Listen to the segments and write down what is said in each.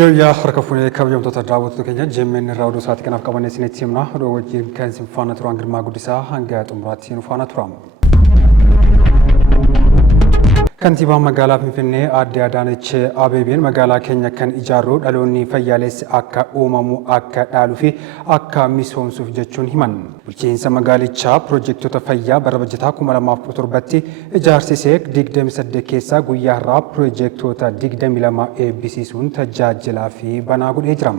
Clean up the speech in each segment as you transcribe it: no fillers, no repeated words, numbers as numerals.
Yaa harka fuunee kabajamtoota daawwattoota keenya JMN irraa oduu isaatii kanaaf qabannee isinitti himna. Oduu wajjin kan isin faana turan Girmaa Guddisaa hanga xumuraatti nu faana turam. Kantiibaan magaalaa Finfinnee Aadde Adaanech Abeebeen magaalaa keenya kan ijaarru dhaloonni fayyaalessi akka uumamu akka dhaaluu fi akka misoomsuuf jechuun himan. Bulchiinsa magaalichaa piroojektota fayyaa bara bajataa 2017tti ijaarsisee 28 keessaa guyyaa har'aa piroojektota 22 eebbisiisuun tajaajilaa fi banaa godhee jira.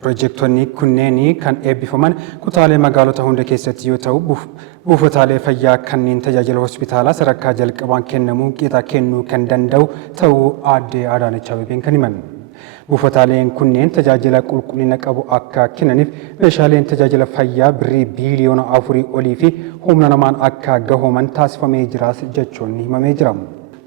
Piroojektonni kunneen kan eebbifaman kutaalee magaalota hunda keessatti yoo ta'u buufataalee fayyaa kanneen tajaajila hospitaalaa sadarkaa jalqabaan kennamuu qixa kennuu kan danda'u ta'uu Aadde Adaanech Abeebeen kan himan. Buufataaleen kunneen tajaajila qulqullina qabu akka kennaniif meeshaaleen tajaajila fayyaa birrii biiliyoona 4 olii fi humna namaan akka gahooman taasifamee jiraas jechuun himamee jira.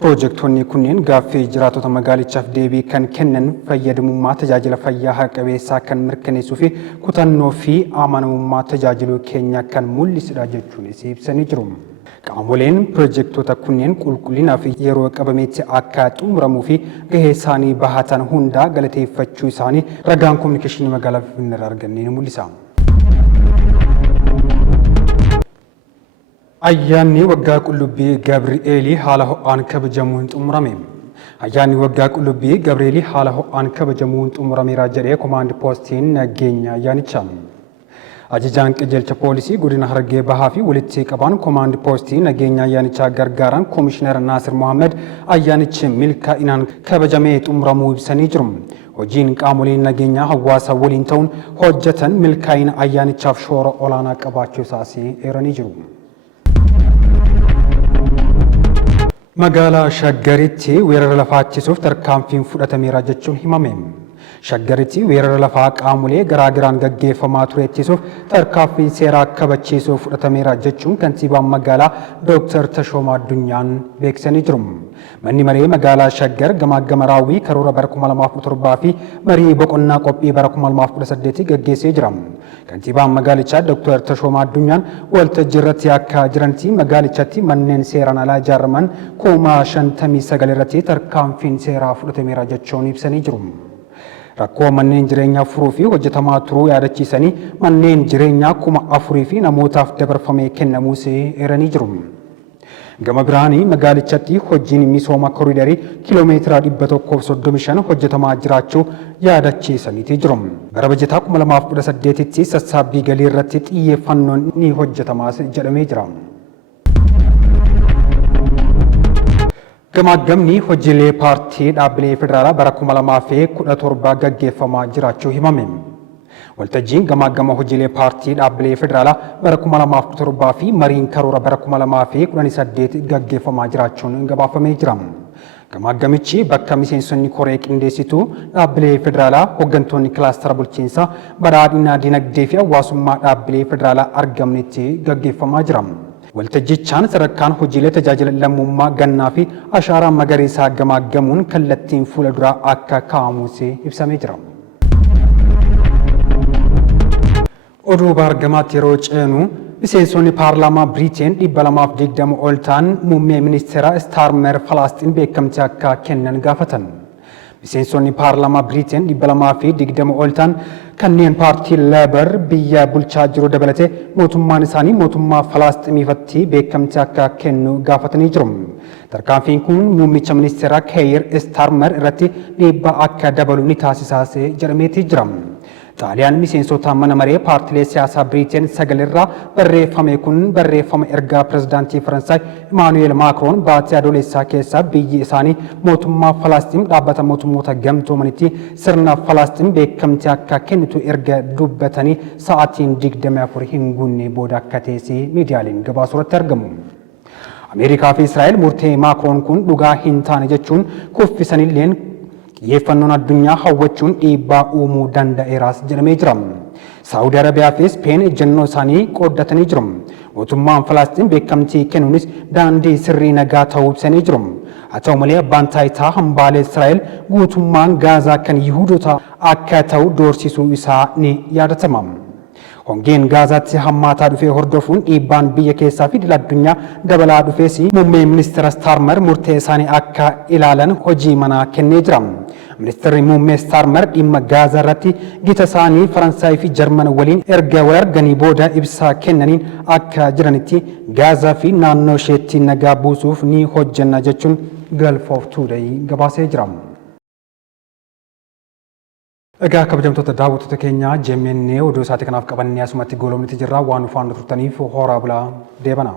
Piroojektonni kunneen gaaffii jiraatota magaalichaaf deebii kan kennan fayyadamummaa tajaajila fayyaa haqa-qabeessaa kan mirkaneessuu fi kutannoo fi amanamummaa tajaajiluu keenya kan mul'isidha jechuunis ibsanii jiru. Qaamoleen piroojektota kunneen qulqullinaa fi yeroo qabameetti akka xumuramuu fi gahee isaanii bahatan hundaa galateeffachuu isaanii ragaan kominikeeshinii magaalaa Finfinnee irraa arganne ni mul'isa. Ayyaanni waggaa qullubbii Gabri'eelii haala ho'aan kabajamuun xumurame. Ayyaanni waggaa qullubbii Gabri'eelii haala ho'aan kabajamuun xumurameera jedhee komaandi poostiin nageenya ayyaanichaa. Ajajaan qajeelcha poolisii godina Harargee Bahaa fi walitti qabaan komaandi poostii nageenya ayyaanichaa gargaaran Koomishinar Naasir Mohammed ayyaanichi milkaa'inaan kabajamee xumuramuu ibsanii jiru. Hojiin qaamoleen nageenyaa hawaasa waliin ta'uun hojjetan milkaa'ina ayyaanichaaf shoora olaanaa qabaachuu isaas eeranii jiru. Magaalaa Shaggaritti weerara lafaachisuuf tarkaanfiin fudhatameera jechuun himame. Shaggaritti weerara lafaa qaamolee garaagaraan gaggeeffamaa ture ittisuuf tarkaanfiin seeraa kabachiisuuf fudhatameera jechuun kantiibaan magaalaa Dr. Tashoomaa Addunyaan beeksisanii jiru. Manni maree magaalaa Shaggar gamaagama raawwii karoora bara 2017 fi marii boqonnaa qophii bara 2018 gaggeessee jira. Kantiibaan magaalichaa Dr. Tashoomaa Addunyaan waltajjii irratti akka jiranitti magaalichatti manneen seeraan alaa ijaaraman 59 irratti tarkaanfiin seeraa fudhatameera jechuun ibsanii jiru. Rakkoo manneen jireenyaa furuu fi hojjetamaa turuu yaadachiisanii manneen jireenyaa 4,000 fi namootaaf dabarfamee kennamuus eeranii jiru. Gama biraanii magaalichatti hojiin misooma koriidarii kiiloomeetira 135 hojjetamaa jiraachuu yaadachiisaniiti jiru. Bara bajataa 2018tti sassaabbii galii irratti xiyyeeffannoon ni hojjetamaas jedhamee jira. Gamaagamni hojiilee paartii dhaabbilee federaalaa bara 2017 gaggeeffamaa jiraachuu himame. Waltajjiin gamaagama hojiilee paartii dhaabbilee federaalaa bara 2017 fi mariin karoora bara 2018 gaggeeffamaa jiraachuun gabaafamee jira. Gamaagamichi bakka miseensonni koree qindeessituu dhaabbilee federaalaa hooggantoonni kilaastara bulchiinsaa badhaadhinaa dinagdee fi hawaasummaa dhaabbilee federaalaa argamanitti gaggeeffamaa jira. Waltajjichaan sadarkaan hojiilee tajaajila lammummaa gannaa fi ashaaraa magariisaa gamaagamuun kallattiin fuula duraa akka kaa'amus ibsamee jira. Oduu baargamaatti yeroo ceenu miseensonni paarlaamaa Biriteen 220 ol ta'an muummee ministeera Starmer Falastiin beekamtii akka kennan gaafatan. Miseensonni paarlaamaa Biriteen 220 ol ta'an kanneen paartii Leebar biyya bulchaa jiru dabalatee mootummaan isaanii mootummaa Falastiiniifatti beekamtii akka kennu gaafatanii jiru. Tarkaanfiin kun muummicha ministeera Keir Starmer irratti dhiibbaa akka dabalu ni taasisaas jedhameetii jira. Xaaliyaan miseensota mana maree paartilee siyaasaa Biriteen sagalirraa barreeffame kun barreeffama ergaa pirezidaantii Faransaay Emmanuel Macron baatii adoolessaa keessaa biyyi isaanii mootummaa Falastiin dhaabbata mootummoota gamtoomanitti sirna Falastiin beekamtii akka kennitu erga dubbatanii sa'aatiin 24 hin guunne booda akka ta'e miidiyaaleen gabaasuurratti argamu. Ameerikaa fi Israa'el murtee Macron kun dhugaa hin taane jechuun kuffisanilleen xiyyeeffannoon addunyaa hawwachuun dhiibbaa uumuu danda'eeraas jedhamee jira. Saawudii Arabiyaa fi Speen ejjennoo isaanii qooddatanii jiru. Mootummaan Falastiin beekamtii kennuunis daandii sirrii nagaa ta'uu ibsanii jiru. Haa ta'u malee abbaan taayitaa hambaalee Israa'el guutummaan Gaazaa kan Yihuudotaa akka ta'u doorsisuu isaa ni yaadatama. Hongeen Gaazaatti hammaataa dhufee hordofuun dhiibbaan biyya keessaa fi idil addunyaa dabalaa dhufees muummee ministeera Starmer murtee isaanii akka ilaalan hojii manaa kennee jira. Ministeerri muummee Starmer dhimma Gaazaa irratti gita isaanii Faransaay fi Jarman waliin erga wal arganii booda ibsaa kennaniin akka jiranitti Gaazaa fi naannoo isheetti nagaa buusuuf ni hojjenna jechuun galfooftuudha gabaasee jira. Egaa kabajamtoota daawwattoota keenya jennee oduu isaatii kanaaf qabannee asumatti goolabnee jirra waan ufaan turtaniif horaa bulaa deebana.